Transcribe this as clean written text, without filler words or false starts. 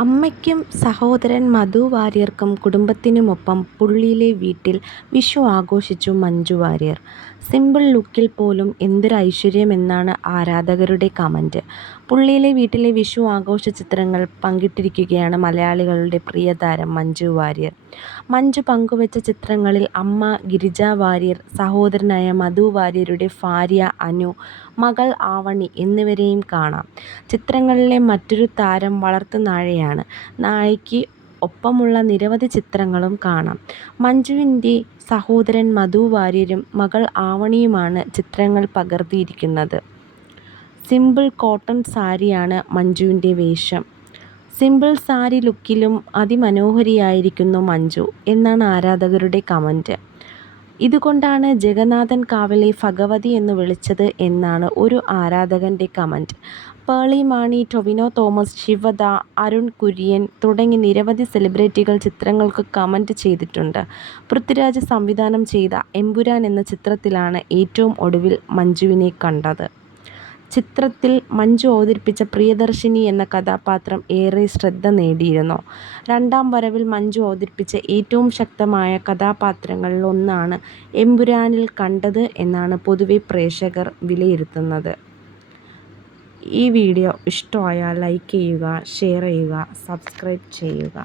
അമ്മയ്ക്കും സഹോദരൻ മധു വാര്യർക്കും കുടുംബത്തിനുമൊപ്പം പുള്ളിയിലെ വീട്ടിൽ വിഷു ആഘോഷിച്ചു മഞ്ജു വാര്യർ. സിമ്പിൾ ലുക്കിൽ പോലും എന്തൊരു ഐശ്വര്യമെന്നാണ് ആരാധകരുടെ കമന്റ്. പുള്ളിയിലെ വീട്ടിലെ വിഷു ആഘോഷ ചിത്രങ്ങൾ പങ്കിട്ടിരിക്കുകയാണ് മലയാളികളുടെ പ്രിയതാരം മഞ്ജു വാര്യർ. മഞ്ജു പങ്കുവച്ച ചിത്രങ്ങളിൽ അമ്മ ഗിരിജ വാര്യർ, സഹോദരനായ മധു വാര്യരുടെ ഭാര്യ അനു, മകൾ ആവണി എന്നിവരെയും കാണാം. ചിത്രങ്ങളിലെ മറ്റൊരു താരം വളർത്തുനായയാണ്. നായയ്ക്ക് ഒപ്പമുള്ള നിരവധി ചിത്രങ്ങളും കാണാം. മഞ്ജുവിൻ്റെ സഹോദരൻ മധു വാര്യരും മകൾ ആവണിയുമാണ് ചിത്രങ്ങൾ പകർത്തിയിരിക്കുന്നത്. സിമ്പിൾ കോട്ടൺ സാരിയാണ് മഞ്ജുവിൻ്റെ വേഷം. സിമ്പിൾ സാരി ലുക്കിലും അതിമനോഹരിയായിരിക്കുന്നു മഞ്ജു എന്നാണ് ആരാധകരുടെ കമന്റ്. ഇതുകൊണ്ടാണ് ജഗന്നാഥൻ കാവിലെ ഭഗവതി എന്ന് വിളിച്ചത് എന്നാണ് ഒരു ആരാധകൻ്റെ കമന്റ്. പേളി മാണി, ടൊവിനോ തോമസ്, ശിവദ, അരുൺ കുര്യൻ തുടങ്ങി നിരവധി സെലിബ്രിറ്റികൾ ചിത്രങ്ങൾക്ക് കമന്റ് ചെയ്തിട്ടുണ്ട്. പൃഥ്വിരാജ് സംവിധാനം ചെയ്ത എമ്പുരാൻ എന്ന ചിത്രത്തിലാണ് ഏറ്റവും ഒടുവിൽ മഞ്ജുവിനെ കണ്ടത്. ചിത്രത്തിൽ മഞ്ജു അവതരിപ്പിച്ച പ്രിയദർശിനി എന്ന കഥാപാത്രം ഏറെ ശ്രദ്ധ നേടിയിരുന്നു. രണ്ടാം വരവിൽ മഞ്ജു അവതരിപ്പിച്ച ഏറ്റവും ശക്തമായ കഥാപാത്രങ്ങളിൽ ഒന്നാണ് എമ്പുരാനിൽ കണ്ടത് എന്നാണ് പൊതുവെ പ്രേക്ഷകർ വിലയിരുത്തുന്നത്. ഈ വീഡിയോ ഇഷ്ടമായാൽ ലൈക്ക് ചെയ്യുക, ഷെയർ ചെയ്യുക, സബ്സ്ക്രൈബ് ചെയ്യുക.